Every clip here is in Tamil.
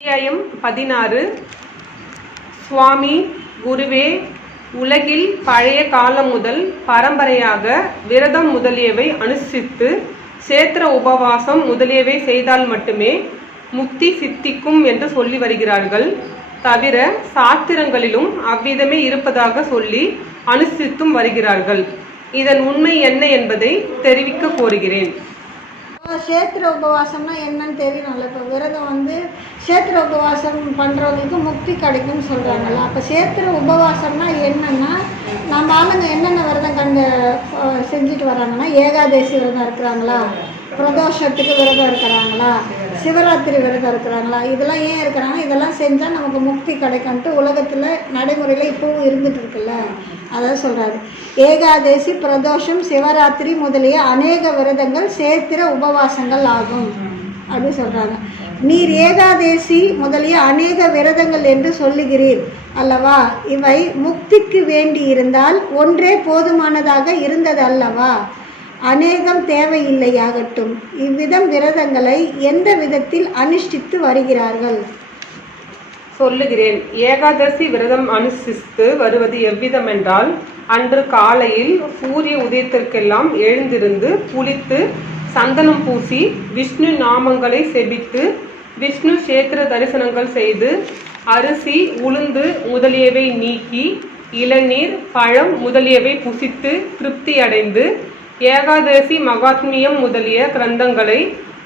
அத்தியாயம் 16. சுவாமி குருவே, உலகில் பழைய காலம் முதல் பரம்பரையாக விரதம் முதலியவை அனுஷ்டித்து சேத்திர உபவாசம் முதலியவை செய்தால் மட்டுமே முக்தி சித்திக்கும் என்று சொல்லி வருகிறார்கள். தவிர சாத்திரங்களிலும் அவ்விதமே இருப்பதாக சொல்லி அனுஷ்டித்தும் வருகிறார்கள். இதன் உண்மை என்ன என்பதை தெரிவிக்க கோருகிறேன். சேத்திர உபவாசம்னா என்னன்னு தெரியணும்ல. இப்போ விரதம் சேத்திர உபவாசம் பண்ணுறவங்களுக்கு முக்தி கிடைக்கும்னு சொல்கிறாங்கல்ல. அப்போ சேத்திர உபவாசம்னா என்னென்னா, நம்ம ஆளுங்க என்னென்ன விரதம் செஞ்சுட்டு வராங்கன்னா, ஏகாதசி விரதம் இருக்கிறாங்களா, பிரதோஷத்துக்கு விரதம் இருக்கிறாங்களா, சிவராத்திரி விரதம் இருக்கிறாங்களா, இதெல்லாம் ஏன் இருக்கிறாங்கன்னா, இதெல்லாம் செஞ்சால் நமக்கு முக்தி கிடைக்கும்ட்டு உலகத்தில் நடைமுறையில் இப்போவும் இருந்துகிட்டு இருக்குல்ல. அதான் சொல்கிறாரு, ஏகாதசி, பிரதோஷம், சிவராத்திரி முதலிய அநேக விரதங்கள் சேத்திர உபவாசங்கள் ஆகும் அப்படின்னு சொல்கிறாங்க. நீர் ஏகாதசி முதலிய அநேக விரதங்கள் என்று சொல்லுகிறீர் அல்லவா? இவை முக்திக்கு வேண்டி இருந்தால் ஒன்றே போதுமானதாக இருந்தது அல்லவா? அநேகம் தேவையில்லையாகட்டும். இவ்விதம் விரதங்களை எந்த விதத்தில் அனுஷ்டித்து வருகிறார்கள்? சொல்லுகிறேன். ஏகாதசி விரதம் அனுஷ்டித்து வருவது எவ்விதம் என்றால், அன்று காலையில் சூரிய உதயத்திற்கெல்லாம் எழுந்திருந்து குளித்து சந்தனம் பூசி விஷ்ணு நாமங்களை செபித்து விஷ்ணு சேத்திர தரிசனங்கள் செய்து அரிசி உளுந்து முதலியவை நீக்கி இளநீர் பழம் முதலியவை புசித்து திருப்தி அடைந்து ஏகாதசி மகாத்மியம் முதலிய கிரந்தங்களை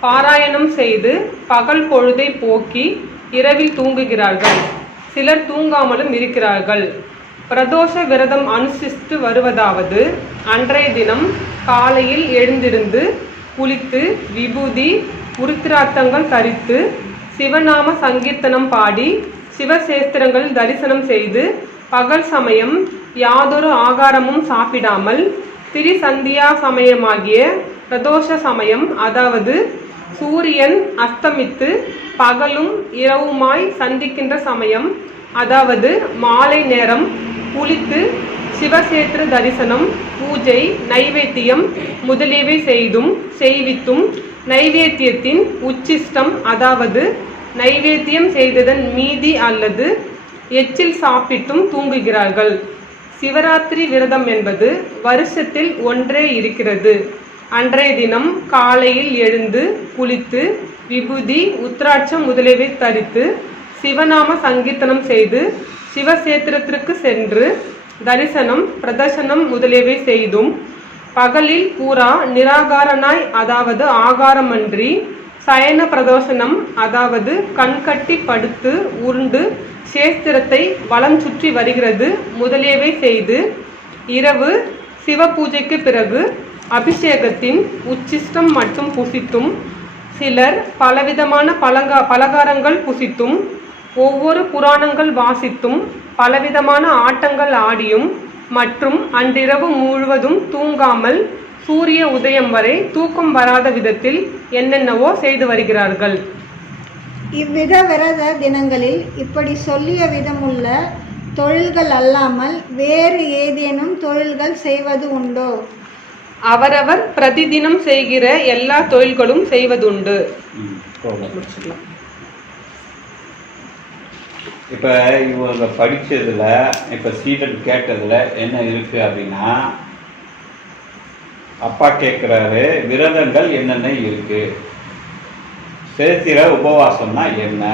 பாராயணம் செய்து பகல் பொழுதை போக்கி இரவில் தூங்குகிறார்கள். சிலர் தூங்காமலும் இருக்கிறார்கள். பிரதோஷ விரதம் அனுஷ்டித்து வருவதாவது, அன்றைய தினம் காலையில் எழுந்திருந்து குளித்து விபூதி உருத்திரார்த்தங்கள் தரித்து சிவநாம சங்கீர்த்தனம் பாடி சிவசேஸ்திரங்கள் தரிசனம் செய்து பகல் சமயம் யாதொரு ஆகாரமும் சாப்பிடாமல் திரிசந்தியா சமயமாகிய பிரதோஷ சமயம், அதாவது சூரியன் அஸ்தமித்து பகலும் இரவுமாய் சந்திக்கின்ற சமயம், அதாவது மாலை நேரம் குளித்து சிவசேத்திர தரிசனம், பூஜை, நைவேத்தியம் முதலியவை செய்வித்தும் நைவேத்தியத்தின் உச்சிஷ்டம், அதாவது நைவேத்தியம் செய்ததன் மீதி அல்லது எச்சில் சாப்பிட்டும் தூங்குகிறார்கள். சிவராத்திரி விரதம் என்பது வருஷத்தில் ஒன்றே இருக்கிறது. அன்றைய தினம் காலையில் எழுந்து குளித்து விபூதி உத்ராட்சம் முதலியவை தரித்து சிவநாம சங்கீர்த்தனம் செய்து சிவசேத்திரத்திற்கு சென்று தரிசனம் பிரதர்சனம் முதலியவை செய்தும் பகலில் பூரா நிராகாரனாய், அதாவது ஆகாரமன்றி சயன பிரதோஷனம், அதாவது கண்கட்டி படுத்து உருண்டு சேஸ்திரத்தை வலம் சுற்றி வருகிறது முதலியவை செய்து இரவு சிவ பூஜைக்கு பிறகு அபிஷேகத்தின் உச்சிஷ்டம் மட்டும் புசித்தும் சிலர் பலவிதமான பலகாரங்கள் புசித்தும் ஒவ்வொரு புராணங்கள் வாசித்தும் பலவிதமான ஆட்டங்கள் ஆடியும் மற்றும் அன்றிரவு முழுவதும் தூங்காமல் சூரிய உதயம் வரை தூக்கம் வராத விதத்தில் என்னென்னவோ செய்து வருகிறார்கள். இவ்வித விரத தினங்களில் இப்படி சொல்லிய விதமுள்ள தொழில்கள் அல்லாமல் வேறு ஏதேனும் தொழில்கள் செய்வது உண்டோ? அவரவர் பிரதிதினம் செய்கிற எல்லா தொழில்களும் செய்வதுண்டு. இப்ப இவங்க படிச்சதுல இப்ப ஸ்டீடன் கேட்டதுல என்ன இருக்கு அப்படின்னா, அப்பா கேட்கிறாரு, விரதங்கள் என்னென்ன இருக்கு, சேத்திர உபவாசம்னா என்ன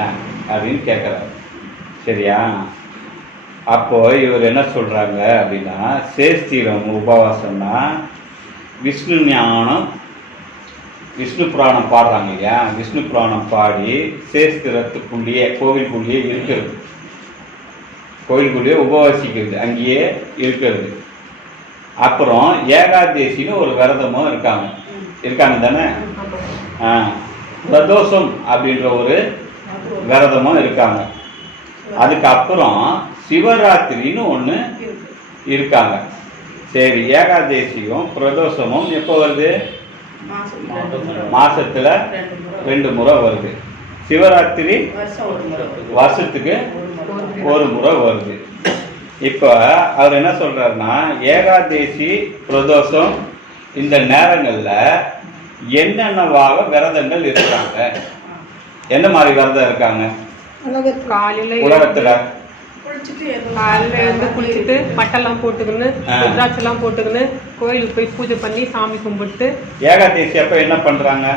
அப்படின்னு கேட்குறாரு. சரியா? அப்போ இவர் என்ன சொல்றாங்க அப்படின்னா, சேஸ்திரம் உபவாசம்னா விஷ்ணு ஞானம், விஷ்ணு புராணம் பாடுறாங்க இல்லையா, விஷ்ணு புராணம் பாடி சேஸ்திரத்துக்குள்ளேயே கோவிலுக்குள்ளேயே இருக்கிறது, கோவிலுக்குள்ளேயே உபவாசிக்கிறது, அங்கேயே இருக்கிறது. அப்புறம் ஏகாதசின்னு ஒரு விரதமும் இருக்காங்க தானே. பிரதோஷம் அப்படின்ற ஒரு விரதமும் இருக்காங்க. அதுக்கப்புறம் சிவராத்திரின்னு ஒன்று இருக்காங்க. சரி, ஏகாதசியும் பிரதோஷமும் எப்போ வருது? மாசத்துல 2 முறை வருது. சிவராத்திரி வருஷத்துக்கு 1 முறை வருது. இப்போ அவர் என்ன சொல்றாருன்னா, ஏகாதசி பிரதோஷம் இந்த நேரங்கள்ல என்னென்னவாக விரதங்கள் இருக்கிறாங்க, என்ன மாதிரி விரதம் இருக்காங்க? உலகத்துல காலையில உலகத்துல காலையில இருந்து குளிச்சுட்டு மட்டெல்லாம் போட்டுக்கின்னு ருத்ராட்செல்லாம் போட்டுக்கின்னு கோயிலுக்கு போய் பூஜை பண்ணி சாமி கும்பிட்டு ஏகாதசி அப்ப என்ன பண்றாங்க?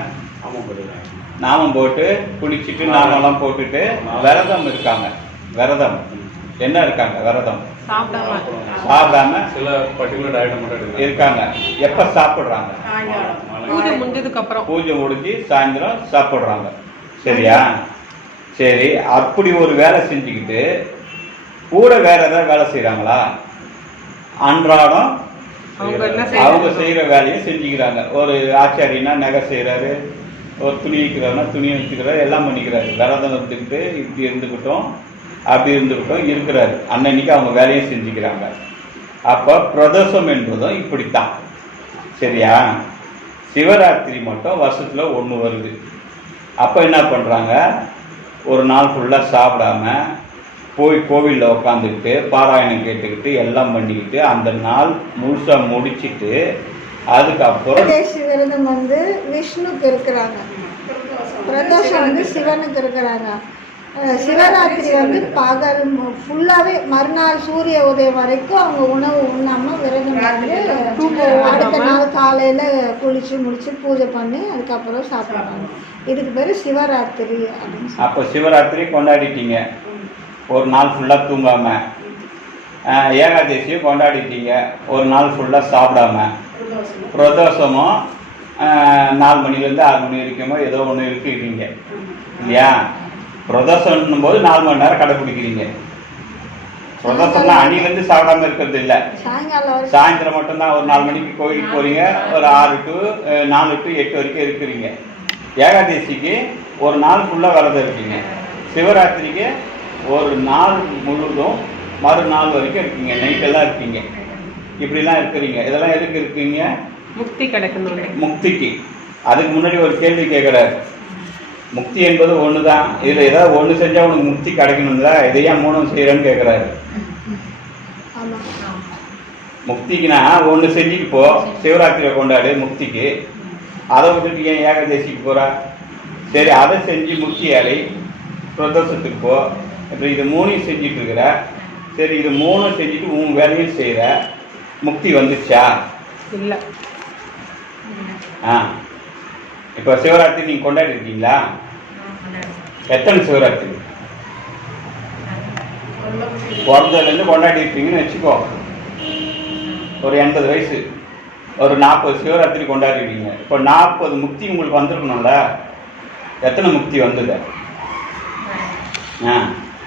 நாமம் போட்டு குளிச்சுட்டு நாமெல்லாம் போட்டுட்டு விரதம் இருக்காங்க. விரதம் என்ன இருக்காங்க? விரதம் சாப்பிடாம சில பர்டிகுலர் ஐட்டம் மட்டும் இருக்காங்க. எப்ப சாப்பிடுறாங்க? பூஜை முடிஞ்சதுக்கு அப்புறம். பூஜை முடிஞ்சு சாயந்தரம் சாப்பிடுறாங்க. சரியா? சரி, அப்படி ஒரு வேலை செஞ்சுக்கிட்டு கூட வேற ஏதாவது வேலை செய்யறாங்களா? அன்றாடம் அவங்க செய்யற வேலையை செஞ்சுக்கிறாங்க. ஒரு ஆச்சாரியனா நகை செய்யறாரு, ஒரு துணி வைக்கிறாருன்னா துணி வச்சுக்கிறாரு, எல்லாம் பண்ணிக்கிறாரு. விரதம் எடுத்துக்கிட்டு இப்படி இருந்துக்கிட்டோம் அப்படி இருந்துக்கிட்டோம் இருக்கிறாரு. அன்னைக்கு அவங்க வேலையை செஞ்சுக்கிறாங்க. அப்போ பிரதோஷம் என்பதும் இப்படித்தான். சரியா? சிவராத்திரி மட்டும் வருஷத்துல ஒன்று வருது. அப்போ என்ன பண்ணுறாங்க? ஒரு நாள் ஃபுல்லாக சாப்பிடாம போய் கோவிலில் உட்காந்துக்கிட்டு பாராயணம் கேட்டுக்கிட்டு எல்லாம் பண்ணிக்கிட்டு அந்த நாள் முழுசாக முடிச்சுட்டு அதுக்கப்புறம் விரதம் வந்து விஷ்ணுக்கு இருக்கிறாங்க, பிரதோஷம் வந்து சிவனுக்கு இருக்கிறாங்க. சிவராத்திரி வந்து பகல் ஃபுல்லாகவே மறுநாள் சூரிய உதயம் வரைக்கும் அவங்க உணவு உண்ணாமல் விரதம் வந்து அடுத்த நாள் காலையில் குளிச்சு முடிச்சு பூஜை பண்ணி அதுக்கப்புறம் சாப்பிடுவாங்க. இதுக்கு பேர் சிவராத்திரி அப்படின்னு. அப்போ சிவராத்திரி கொண்டாடிட்டீங்க, ஒரு நாள் ஃபுல்லாக தூங்காம. ஏகாதசியும் கொண்டாடிட்டீங்க, ஒரு நாள் ஃபுல்லாக சாப்பிடாம. பிரதோஷமும் 4 மணிலேருந்து 6 மணி வரைக்குமோ ஏதோ ஒன்று இருக்கிறீங்க இல்லையா? பிரதோஷம் போது 4 மணி நேரம் கடைப்பிடிக்கிறீங்க. பிரதோஷம்னா அணிலேருந்து சாப்பிடாம இருக்கிறது இல்லை, சாயந்தரம் மட்டும்தான். ஒரு 4 மணிக்கு கோயிலுக்கு போறீங்க, ஒரு 4 to 8 வரைக்கும் இருக்கிறீங்க. ஏகாதசிக்கு ஒரு நாள் ஃபுல்லாக விரதம் இருக்கீங்க. சிவராத்திரிக்கு ஒரு நாள் முழுதும் மறுநாள் வரைக்கும் இருக்கீங்க, நைட்டெல்லாம் இருக்கீங்க. இப்படிலாம் இருக்கிறீங்க. இதெல்லாம் எதுக்கு இருக்கீங்க? முக்தி கிடைக்கணும். முக்திக்கு. அதுக்கு முன்னாடி ஒரு கேள்வி கேட்குறாரு. முக்தி என்பது ஒன்று தான், இதில் ஏதாவது ஒன்று செஞ்சால் உனக்கு முக்தி கிடைக்கணும்ல, இதையா 3 செய்கிறேன்னு கேட்குறாரு. முக்திக்குனா ஒன்று செஞ்சுட்டு போ, சிவராத்திரியை கொண்டாடு முக்திக்கு. அதை விட்டுட்டு ஏன் ஏகாதசிக்கு போகிறா? சரி, அதை செஞ்சு முக்தி அடை, பிரதோஷத்துக்கு போ. இப்போ இது 3 செஞ்சுட்டு இருக்கிற. சரி, இது 3 செஞ்சுட்டு உன் வேலையும் செய்கிற, முக்தி வந்துச்சா? இல்லை. இப்போ சிவராத்திரி நீங்கள் கொண்டாடி இருக்கீங்களா? எத்தனை சிவராத்திரி? பிறந்ததுலேருந்து கொண்டாடி இருப்பீங்கன்னு வச்சுக்கோ. ஒரு 80 வயசு, ஒரு 40 சிவராத்திரி கொண்டாடிருக்கீங்க. இப்போ 40 முக்தி உங்களுக்கு வந்திருக்கணும்ல. எத்தனை முக்தி வந்தது?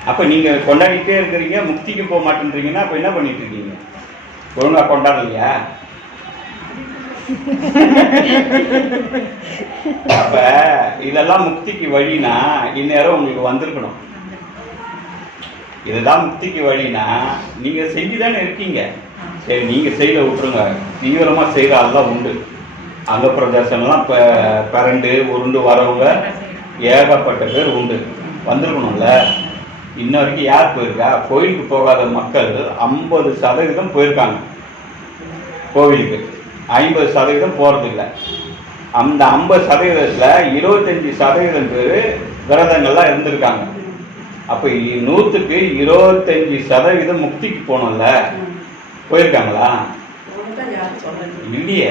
அப்போ நீங்கள் கொண்டாடிட்டே இருக்கிறீங்க, முக்திக்கு போக மாட்டேன்றீங்கன்னா அப்போ என்ன பண்ணிட்டு இருக்கீங்க? ஒழுங்காக கொண்டாடலையா? அப்ப இதெல்லாம் முக்திக்கு வழினா இந்நேரம் உங்களுக்கு வந்திருக்கணும். இதுதான் முக்திக்கு வழினா நீங்க செஞ்சுதானே இருக்கீங்க. சரி, நீங்க செய்ய விட்டுருங்க, தீவிரமா செய்யற ஆள்லாம் உண்டு. அங்க பிரதேசம்லாம் பரண்டு உருண்டு வரவங்க ஏகப்பட்ட பேர் உண்டு, வந்திருக்கணும்ல. இன்ன வரைக்கும் யார் போயிருக்கா? கோயிலுக்கு போகாத மக்கள் 50% போயிருக்காங்க கோவிலுக்கு, 50% போறதில்லை. அந்த 50%ல 25% பேர் விரதங்கள்லாம் இருந்திருக்காங்க. அப்போ 100க்கு 25% முக்திக்கு போனோம்ல, போயிருக்காங்களா? இல்லையே.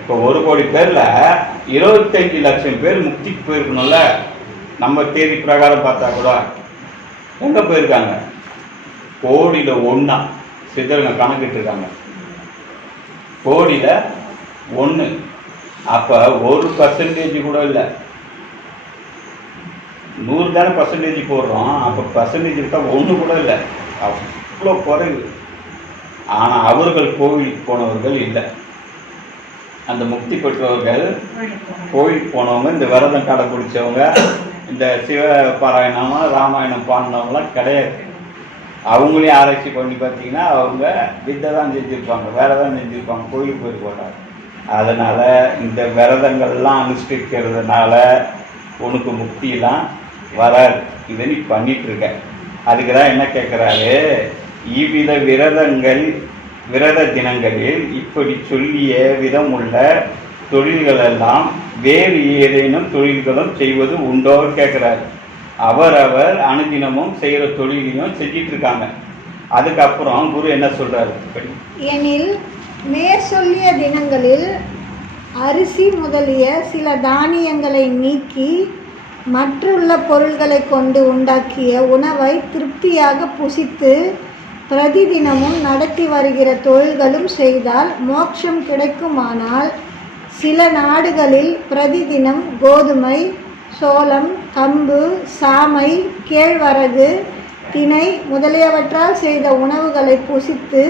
இப்போ 1 கோடி பேர்ல 25 லட்சம் பேர் முக்திக்கு போயிருக்கணும்ல. நம்ம தேதி பிரகாரம் பார்த்தா கூட எங்க போயிருக்காங்க? கோடியில 1 சித்தருங்க கணக்கிட்டு இருக்காங்க. கோடியில 1. அப்ப 1% கூட இல்லை. 100 தானே பர்சன்டேஜ் போடுறோம். அப்ப பர்சன்டேஜ் இருக்கா 1 கூட இல்லை, அவ்வளோ குறைவு. ஆனா அவர்கள் கோவிலுக்கு போனவர்கள் இல்லை. அந்த முக்தி பெற்றவர்கள் கோவிலுக்கு போனவங்க, இந்த விரதம் கடைப்பிடிச்சவங்க, இந்த சிவ பாராயணமா ராமாயணம் பாடினவங்களாம் கிடையாது. அவங்களையும் ஆராய்ச்சி பண்ணி பார்த்தீங்கன்னா அவங்க வித்தை தான் செஞ்சுருப்பாங்க, வேலை தான் செஞ்சுருப்பாங்க, கோயிலுக்கு போயிட்டு போட்டாங்க. அதனால் இந்த விரதங்கள்லாம் அனுஷ்டிக்கிறதுனால உனக்கு முக்தியெல்லாம் வராது. இதை நீ பண்ணிகிட்ருக்க. அதுக்கு தான் என்ன கேட்குறாரு, இவ்வித விரத தினங்களில் இப்படி சொல்லிய விதம் உள்ள தொழில்கள் எல்லாம் வேறு ஏதேனும் தொழில்களும் செய்வது உண்டோ கேட்குறாரு. அவரவர் அனுதினமும் செய்கிற தொழிலையும் செஞ்சிட்டு இருக்காங்க. அதுக்கப்புறம் குரு என்ன சொல்றாரு? எனில் மேற்சொல்லிய தினங்களில் அரிசி முதலிய சில தானியங்களை நீக்கி மற்றுள்ள பொருள்களை கொண்டு உண்டாக்கிய உணவை திருப்தியாக புசித்து பிரதிதினமும் நடத்தி வருகிற தொழில்களும் செய்தால் மோட்சம் கிடைக்குமானால் சில நாடுகளில் பிரதிதினம் கோதுமை, சோளம், கம்பு, சாமை, கேழ்வரகு, திணை முதலியவற்றால் செய்த உணவுகளை புசித்து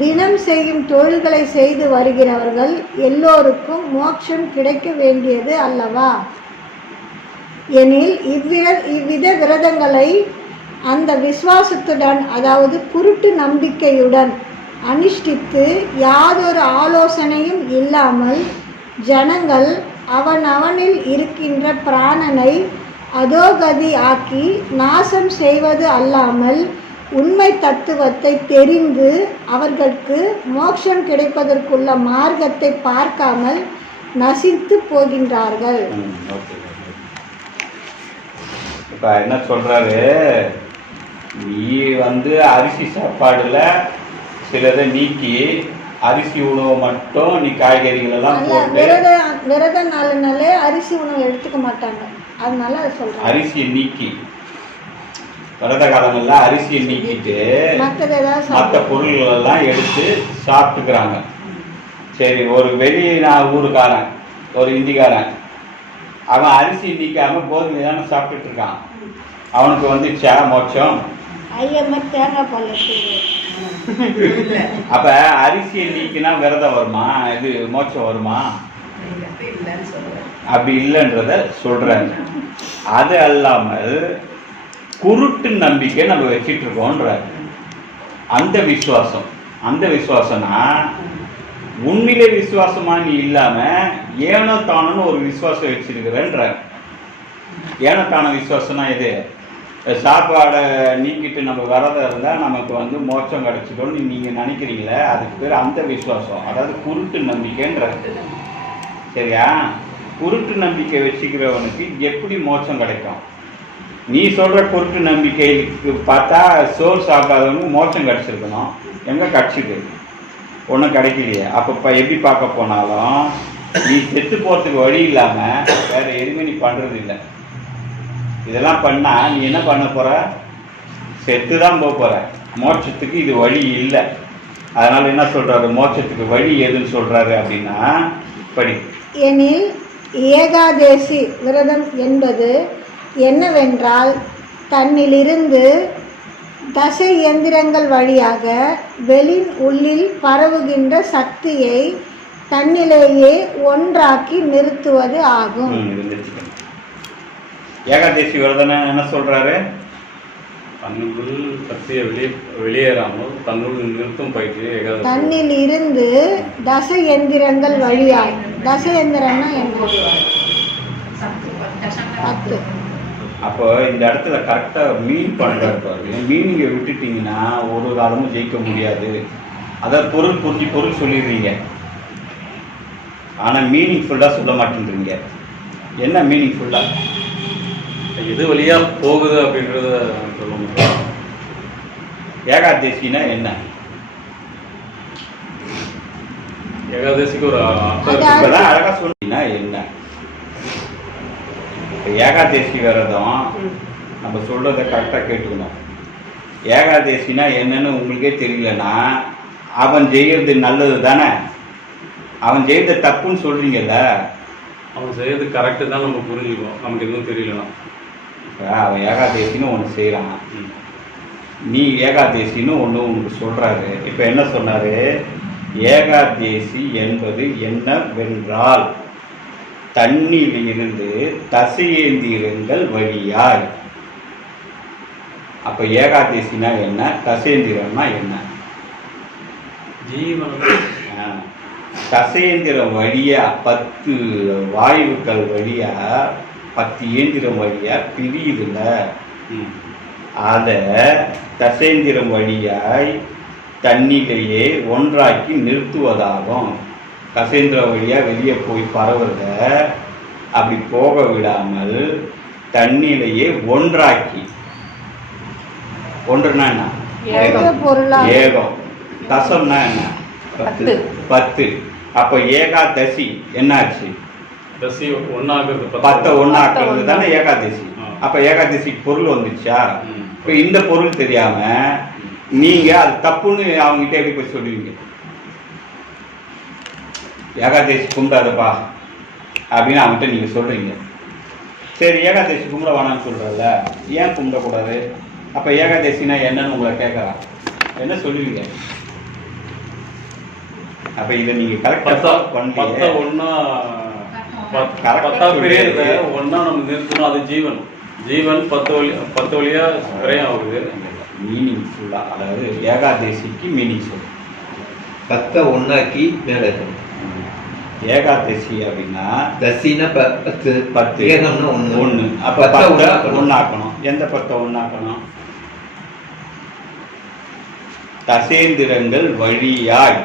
தினம் செய்யும் தொழில்களை செய்து வருகிறவர்கள் எல்லோருக்கும் மோட்சம் கிடைக்க வேண்டியது அல்லவா? எனில் இவ்வித விரதங்களை அந்த விசுவாசத்துடன், அதாவது குருட்டு நம்பிக்கையுடன் அனுஷ்டித்து யாதொரு ஆலோசனையும் இல்லாமல் ஜனங்கள் அவனில் இருக்கின்ற பிராணனை அதோகதி ஆக்கி நாசம் செய்வது அல்லாமல் உண்மை தத்துவத்தை தெரிந்து அவர்களுக்கு மோட்சம் கிடைப்பதற்குள்ள மார்க்கத்தை பார்க்காமல் நசித்து போகின்றார்கள். இப்போ என்ன சொல்றாரு? நீ அரிசி சாப்பாடுல சிலதை நீக்கி அரிசி உணவு மட்டும் நீ காய்கறிகள் எல்லாம் போட்டு விரத நாளுனாலே அரிசி உணவு எடுத்துக்க மாட்டாங்க. அதனால அதை சொல்றேன். அரிசியை நீக்கி விரத காலங்கள்ல அரிசியை நீக்கிட்டு மற்ற பொருள்கள் எல்லாம் எடுத்து சாப்பிட்டுக்கிறாங்க. சரி, ஒரு ஊருக்காரன், ஒரு இந்திக்காரன், அவன் அரிசி நீக்காம கோதுமை தானே சாப்பிட்டுட்டு இருக்கான். அவனுக்கு மோட்சம்? அப்ப அரிசியை நீக்கினா விரதம் வருமா? இது மோட்சம் வருமா? அப்படி இல்லைன்றத சொல்றாங்க. அது அல்லாமல் குருட்டு நம்பிக்கை நம்ம வச்சிட்டு இருக்கோன்ற அந்த விசுவாசம்னா உண்மையிலே விசுவாசமா நீ இல்லாம ஏனோ தானோன்னு ஒரு விசுவாசம் வச்சிருக்கிறன்ற. ஏனோ தானோ விசுவாசம்னா எது? சாப்பாடை நீக்கிட்டு நம்ம விரதம் இருந்தால் நமக்கு மோட்சம் கிடைச்சிட்டோன்னு நீங்கள் நினைக்கிறீங்களே, அதுக்கு பேர் அந்த விசுவாசம். அதாவது குருட்டு நம்பிக்கைன்றது. சரியா? குருட்டு நம்பிக்கை வச்சுக்கிறவனுக்கு எப்படி மோட்சம் கிடைக்கும்? நீ சொல்கிற குருட்டு நம்பிக்கைக்கு பார்த்தா சோறு சாப்பிடாதவனுக்கு மோட்சம் கிடச்சிருக்கணும். எங்கே கிடச்சிது? ஒன்றும் கிடைக்கலையே. அப்போ எப்படி பார்க்க போனாலும் நீ செத்து போகிறதுக்கு வழி இல்லாமல் வேறு எதுவுமே நீ பண்ணுறது இல்லை. இதெல்லாம் பண்ணால் நீ என்ன பண்ண போகிற? செத்து தான் போகிற. மோட்சத்துக்கு இது வழி இல்லை. அதனால் என்ன சொல்கிறாரு? மோட்சத்துக்கு வழி எதுன்னு சொல்கிறாரு அப்படின்னா, படி. எனில் ஏகாதேசி விரதம் என்பது என்னவென்றால், தன்னிலிருந்து தசை இயந்திரங்கள் வழியாக உள்ளில் பரவுகின்ற சக்தியை தன்னிலேயே ஒன்றாக்கி நிறுத்துவது ஆகும். ஏகாதேசி விரதம் என்ன சொல்றாரு? தன்னுள் சக்தியை வெளியேறாமல் தன்னுள் நிறுத்தும் பயிற்சி ஏகாதசி. தன்னில் இருந்து தசை எந்திரங்கள் வழியாய். தசை எந்திரம்னா என்ன? 10. அப்போ இந்த இடத்துல கரெக்டாக மீன் பண்ணுறாரு பாருங்க. மீனிங்கை விட்டுட்டிங்கன்னா ஒரு காலமும் ஜெயிக்க முடியாது. அதாவது பொருள் சொல்லிடுறீங்க, ஆனால் மீனிங்ஃபுல்லாக சொல்ல மாட்டேன்றீங்க. என்ன மீனிங்ஃபுல்லாக? எது வழியா போகுது அப்படின்றத சொல்ல முடியும். ஏகாதேசினா என்ன? ஏகாதசிக்கு ஒரு அழகா சொன்னீங்கன்னா என்ன? ஏகாதேசி விரதம் நம்ம சொல்றதை கரெக்டாக கேட்டுக்கணும். ஏகாதேசினா என்னன்னு உங்களுக்கே தெரியலன்னா அவன் செய்யறது நல்லது தானே. அவன் செய்யறது தப்புன்னு சொல்றீங்கல்ல. அவன் செய்யறது கரெக்டு தான் நம்ம புரிஞ்சுக்கணும். நமக்கு எதுவும் தெரியலனா அவன் ஏகாதேசின்னு ஒன்று செய்கிறான், நீ ஏகாதேசின்னு ஒன்று உனக்கு சொல்கிறாரு. இப்போ என்ன சொன்னார்? ஏகாதேசி என்பது என்னவென்றால் தண்ணியில் இருந்து தசையேந்திரங்கள் வழியாய். அப்போ ஏகாதேசினா என்ன, தசையேந்திரம்னா என்ன? ஜீவன். தசையேந்திரம் வழியா 10 வாயுக்கள் வழியா 10 இயந்திரம் வழியா பிரியுதுல, அதை தசேந்திரம் வழியாய் தண்ணிலேயே ஒன்றாக்கி நிறுத்துவதாகும். தசேந்திர வழியா வெளியே போய் பரவுறத அப்படி போக விடாமல் தண்ணியிலேயே ஒன்றாக்கி, ஒன்றுனா என்ன? ஏகம். தசம்னா என்ன? 10. அப்ப ஏகாதசி என்னாச்சு? பத்தை ஒன்னாக்குறது தானே ஏகாதசி. அப்ப ஏகாதசிக்கு பொருள் வந்துச்சா? இப்ப இந்த பொருள் தெரியாம நீங்க அது தப்புன்னு அவங்ககிட்ட எப்படி போய் சொல்லுவீங்க? ஏகாதசி கும்பிடாதப்பா அப்படின்னு அவங்ககிட்ட நீங்க சொல்றீங்க. சரி, ஏகாதசி கும்பிட வேணாம்னு சொல்றல, ஏன் கும்பிடக்கூடாது? அப்ப ஏகாதசினா என்னன்னு உங்களை கேட்கறா, என்ன சொல்லுவீங்க? அப்ப இதை நீங்க கரெக்டா பண்ணி ஒன்னா நம்ம நிறுத்தணும். அது ஜீவன் 10 வழியா விரயம் ஆகுது. மீனிங் ஃபுல்லா, அதாவது ஏகாதசிக்கு மீனிங் சொல்லு. 10 ஒன்னாக்கி மேல இருக்கணும். ஏகாதசி அப்படின்னா தசினா 10, ஏகம்னா 1. அப்ப 10 ஒன்னாக்கணும். எந்த 10 ஒன்னாக்கணும்? தசேந்திரங்கள் வழியாய்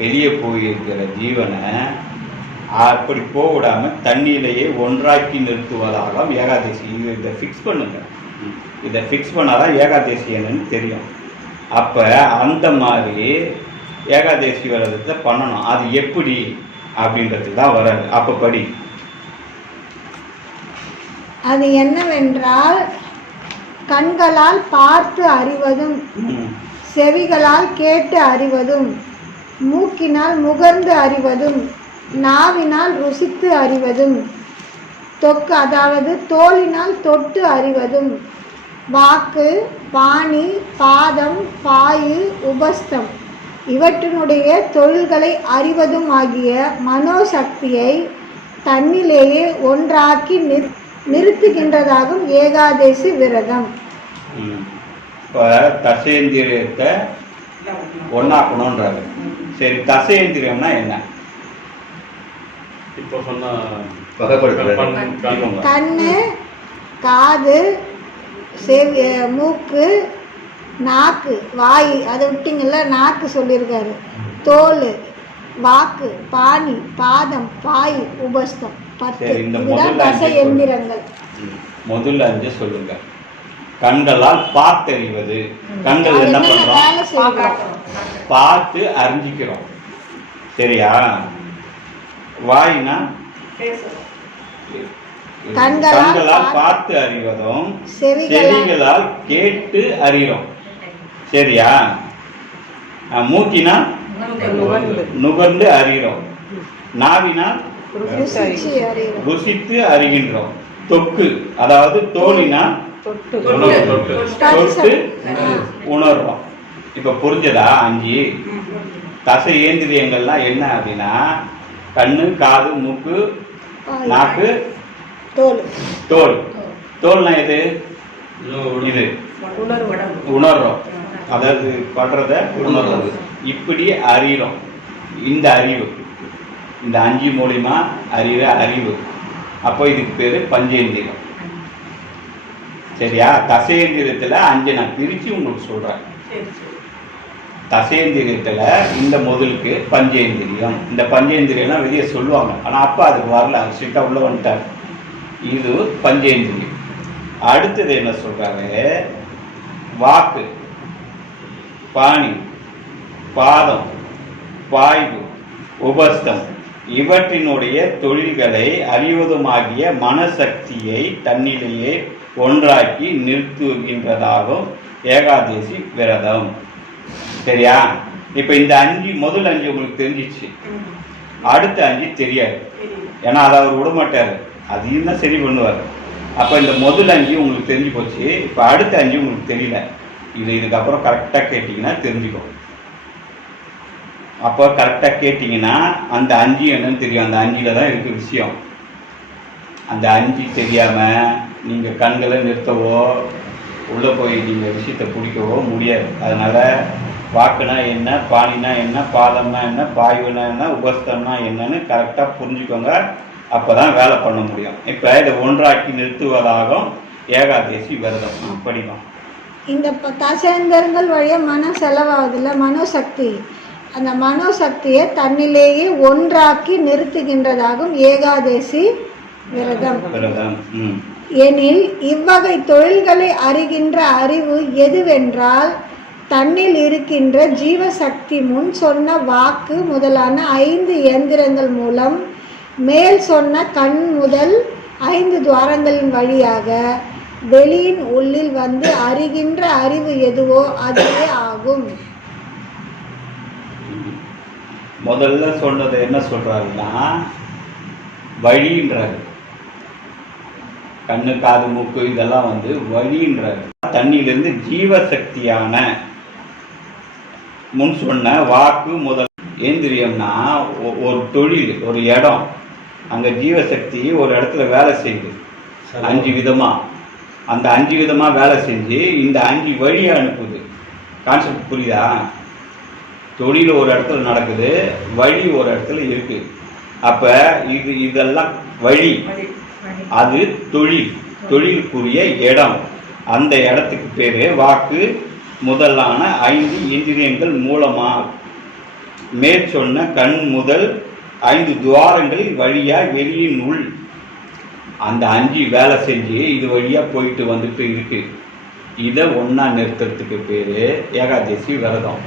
வெளியே போயிருக்கிற ஜீவனை அப்படி போக விடாம தண்ணியிலேயே ஒன்றாக்கி நிறுத்துவதாக ஏகாதசி. இதை ஃபிக்ஸ் பண்ணுங்க. இதை ஃபிக்ஸ் பண்ணாதான் ஏகாதசி என்னன்னு தெரியும். அப்ப அந்த மாதிரி ஏகாதசி விரதத்தை பண்ணணும். அது எப்படி அப்படின்றது தான் வராது. அப்ப படி. அது என்னவென்றால், கண்களால் பார்த்து அறிவதும், செவிகளால் கேட்டு அறிவதும், மூக்கினால் முகர்ந்து அறிவதும், நாவினால் ருசித்து அறிவதும், தொக்கு அதாவது தோலினால் தொட்டு அறிவதும், வாக்கு, பாணி, பாதம், பாயு, உபஸ்தம் இவற்றினுடைய தொழில்களை அறிவதும் ஆகிய மனோசக்தியை தன்னிலேயே ஒன்றாக்கி நிறுத்துகின்றதாகும் ஏகாதசி விரதம். இப்போ தசேந்திரியத்தை ஒன்னாக்கணுன்றாரு. சரி, தசேந்திரியம்னா என்ன? இப்போ சொன்ன கண்ணு, காது, செவி, மூக்கு, நாக்கு, வாய், அதை விட்டீங்கல்ல, நாக்கு சொல்லியிருக்காரு, தோல், வாக்கு, பாணி, பாதம், பாய், உபஸ்தம் 10. இதுதான் தச எந்திரங்கள். முதல்ல 5 சொல்லுங்க. கண்களால் பார்த்தறிவது. கண்கள் என்ன பண்றோம்? பார்த்து அறிஞ்சிக்கிறோம். சரியா? வாய்னா கண்களால் பார்த்து அறிவதும், செவிகளால் கேட்டு அறிகிறோம். சரியா? மூக்கினா நுகர்ந்து அறிகிறோம். நாவினால் ருசித்து அறிகின்றோம். தொக்கு அதாவது தோலினா தொட்டு உணர்றோம். இப்ப புரிஞ்சதா? 5 தசை ஏந்திரியங்கள்லாம் என்ன அப்படின்னா, கண்ணு, காது, மூக்கு, நாக்கு, தோல். தோல்னா எது? இது உணர்றோம். அதாவது படுறத உணர்றது. இப்படி அறிகிறோம். இந்த அறிவு, இந்த 5 மூலியமா அறிகிற அறிவு. அப்போ இதுக்கு பேரு பஞ்சேந்திரியம். சரியா? தசேந்திரியத்துல 5 நான் பிரிச்சு உங்களுக்கு சொல்றேன். தசேந்திரியத்துல இந்த முதலுக்கு பஞ்சேந்திரியம். இந்த பஞ்சேந்திரியம்னா வெளியே சொல்லுவாங்க, ஆனா அப்பா அதுக்கு வரல, ஸ்ட்ரிக்டா உள்ள வந்துட்டார். இது பஞ்சேந்திரியம். அடுத்தது என்ன சொல்றாரு? வாக்கு, பாணி, பாதம், பாய்வு, உபஸ்தம் இவற்றினுடைய தொழில்களை அறிவதுமாகிய மனசக்தியை தன்னிலேயே ஒன்றாக்கி நிறுத்துகின்றதாகும் ஏகாதசி விரதம். சரியா? இப்ப இந்த 5 முதல் 5 உங்களுக்கு தெரிஞ்சிச்சு. அடுத்த 5 தெரியாது. ஏன்னா அதை அவர் விடமாட்டாரு, அதையும் தான் சரி பண்ணுவார். அப்ப இந்த முதல் 5 உங்களுக்கு தெரிஞ்சு போச்சு. இப்ப அடுத்த 5 உங்களுக்கு தெரியல. இதுக்கப்புறம் கரெக்டா கேட்டீங்கன்னா தெரிஞ்சுக்கும். அப்போ கரெக்டா கேட்டீங்கன்னா அந்த 5 என்னன்னு தெரியும். அந்த 5ல தான் இருக்கு விஷயம். அந்த 5 தெரியாம நீங்க கண்களை நிறுத்தவோ உள்ள போய் நீங்க விஷயத்தை பிடிக்கவோ முடியாது. அதனால வாக்குனா என்ன, பாணினா என்ன, பாதம்னா என்ன, பாய்வுனா என்ன, உபஸ்தம்னா என்னன்னு கரெக்டா புரிஞ்சுக்கோங்க. அப்பதான் வேலை பண்ண முடியும். இப்ப இதை ஒன்றாக்கி நிறுத்துவதாகும் ஏகாதசி விரதம். படிக்கலாம். இந்த தசேந்திரங்கள் வழியா மனம் செலவாகுதுல்ல, மனோசக்தி, அந்த மனோசக்தியை தன்னிலேயே ஒன்றாக்கி நிறுத்துகின்றதாகும் ஏகாதேசி விரதம். எனில் இவ்வகை தொழில்களை அறிகின்ற அறிவு எதுவென்றால் தன்னில் இருக்கின்ற ஜீவசக்தி முன் சொன்ன வாக்கு முதலான 5 இயந்திரங்கள் மூலம் மேல் சொன்ன கண் முதல் 5 துவாரங்களின் வழியாக வெளியின் உள்ளில் வந்து அறிகின்ற அறிவு எதுவோ அதுவே ஆகும். முதல்ல சொன்னது என்ன சொல்றாருன்னா வழின்றாரு. கண்ணு காது மூக்கு இதெல்லாம் வந்து வழின்றாரு. தண்ணியிலிருந்து ஜீவசக்தியான முன் சொன்ன வாக்கு முதல் ஏந்திரியம்னா ஒரு தொழில், ஒரு இடம், அங்க ஜீவசக்தி ஒரு இடத்துல வேலை செய்யுது 5 விதமா. அந்த 5 விதமா வேலை செஞ்சு இந்த 5 வழியை அனுப்புது. கான்செப்ட் புரியுதா? தொழில் ஒரு இடத்துல நடக்குது, வழி ஒரு இடத்துல இருக்கு. அப்ப இதெல்லாம் வழி, அது தொழிலுக்குரிய இடம். அந்த இடத்துக்கு பேரு வாக்கு முதலான 5 இந்திரியங்கள் மூலமா மேற் சொன்ன கண் முதல் 5 துவாரங்களில் வழியா வெளியின் உள் அந்த 5 வேலை செஞ்சு இது வழியா போயிட்டு வந்துட்டு இருக்கு. இதை ஒன்னா நிறுத்துறதுக்கு பேரு ஏகாதசி விரதம்.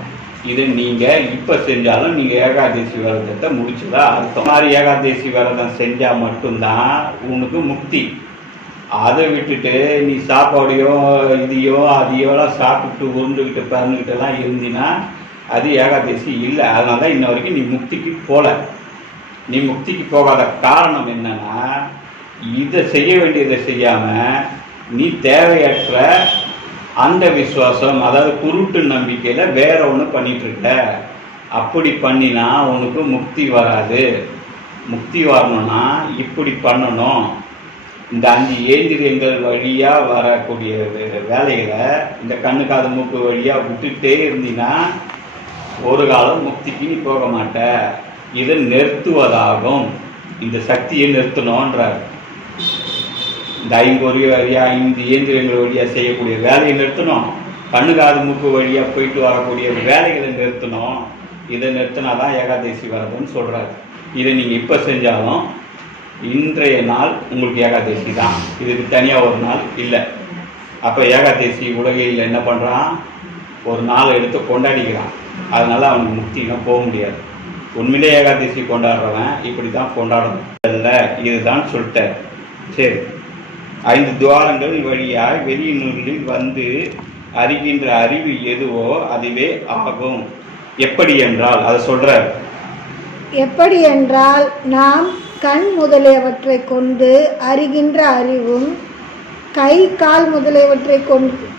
இதை நீங்க இப்ப செஞ்சாலும் நீங்க ஏகாதசி விரதத்தை முடிச்சுதா அர்த்தம். மாதிரி ஏகாதசி விரதம் செஞ்சா மட்டும்தான் உனக்கு முக்தி. அதை விட்டுட்டு நீ சாப்பாடையோ இதையோ அதையோலாம் சாப்பிட்டு உருண்டுகிட்டு பிறந்துக்கிட்டெல்லாம் இருந்தினா அது ஏகாதசி இல்லை. அதனால தான் இன்ன வரைக்கும் நீ முக்திக்கு போகல. நீ முக்திக்கு போகாத காரணம் என்னன்னா இதை செய்ய வேண்டியதை செய்யாம நீ தேவையற்ற அந்த விசுவாசம், அதாவது குருட்டு நம்பிக்கையில வேற ஒன்று பண்ணிட்டு இருக்க. அப்படி பண்ணினா உனக்கு முக்தி வராது. முக்தி வரணும்னா இப்படி பண்ணணும். இந்த 5 ஏந்திரியங்கள் வழியா வரக்கூடிய வேலைகளை இந்த கண்ணு காது மூக்கு வழியா விட்டுட்டே இருந்தீங்கன்னா ஒரு காலம் முக்திக்கு நீ போக மாட்ட. இதை நிறுத்துவதாகும். இந்த சக்தியை நிறுத்தணும்ன்றார். இந்த 5 வழியா 5 இயந்திரங்கள் வழியா செய்யக்கூடிய வேலையை நிறுத்தணும். கண்ணு காது மூக்கு வழியா போயிட்டு வரக்கூடிய வேலைகளை நிறுத்தணும். இதை நிறுத்தினாதான் ஏகாதசி விரதம்னு சொல்றாரு. இதை நீங்க இப்ப செஞ்சாலும் இன்றைய நாள் உங்களுக்கு ஏகாதசி தான். இதுக்கு தனியா ஒரு நாள் இல்லை. அப்ப ஏகாதசி உலகையில் என்ன பண்றான், ஒரு நாளை எடுத்து கொண்டாடிக்கிறான். அதனால அவனுக்கு முக்தினா போக முடியாது. உண்மையிலே ஏகாதசி கொண்டாடுறவன் இப்படித்தான் கொண்டாடணும். இதுதான் சொல்லிட்டார். சரி, 5 துவாரங்கள் வழியாய் வெளியினுள்ளில் வந்து அறிகின்ற அறிவு எதுவோ அதுவே ஆகும். எப்படி என்றால் அதை சொல்றார். எப்படி என்றால் நாம் கண் முதலியவற்றை கொண்டு அறிகின்ற அறிவும் கை கால் முதலியவற்றை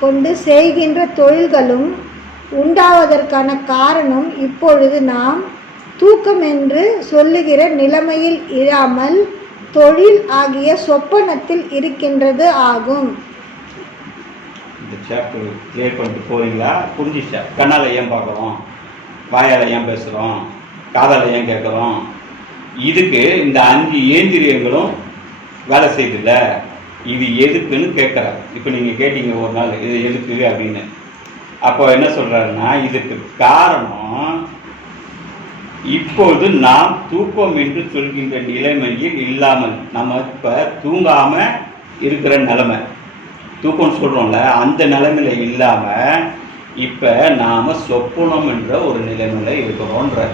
கொண்டு செய்கின்ற தொழில்களும் உண்டாவதற்கான காரணம் இப்பொழுது நாம் தூக்கம் என்று சொல்லுகிற நிலைமையில் இராமல் தொழில் ஆகிய சொப்பனத்தில் இருக்கின்றது ஆகும். இந்த சாப்டர் கிளியர் பண்ணிட்டு போறீங்களா? புரிஞ்சிச்சா? கண்ணால் ஏன் பார்க்குறோம், வாயால் ஏன் பேசுகிறோம், காதால் ஏன் கேட்குறோம்? இதுக்கு இந்த 5 ஏந்திரியங்களும் வேலை செய்யுதுல்ல, இது எதுக்குன்னு கேட்குறாரு. இப்போ நீங்கள் கேட்டீங்க ஒரு நாள் இது எதுக்கு அப்படின்னு. அப்போ என்ன சொல்கிறாருன்னா இதுக்கு காரணம் இப்பொழுது நாம் தூக்கம் என்று சொல்கின்ற நிலைமையில் இல்லாமல், நம்ம இப்போ தூங்காமல் இருக்கிற நிலைமை, தூக்கம் சொல்கிறோம்ல, அந்த நிலைமையில் இல்லாமல் இப்போ நாம் சொப்பனம் என்ற ஒரு நிலைமையில் இருக்கிறோன்ற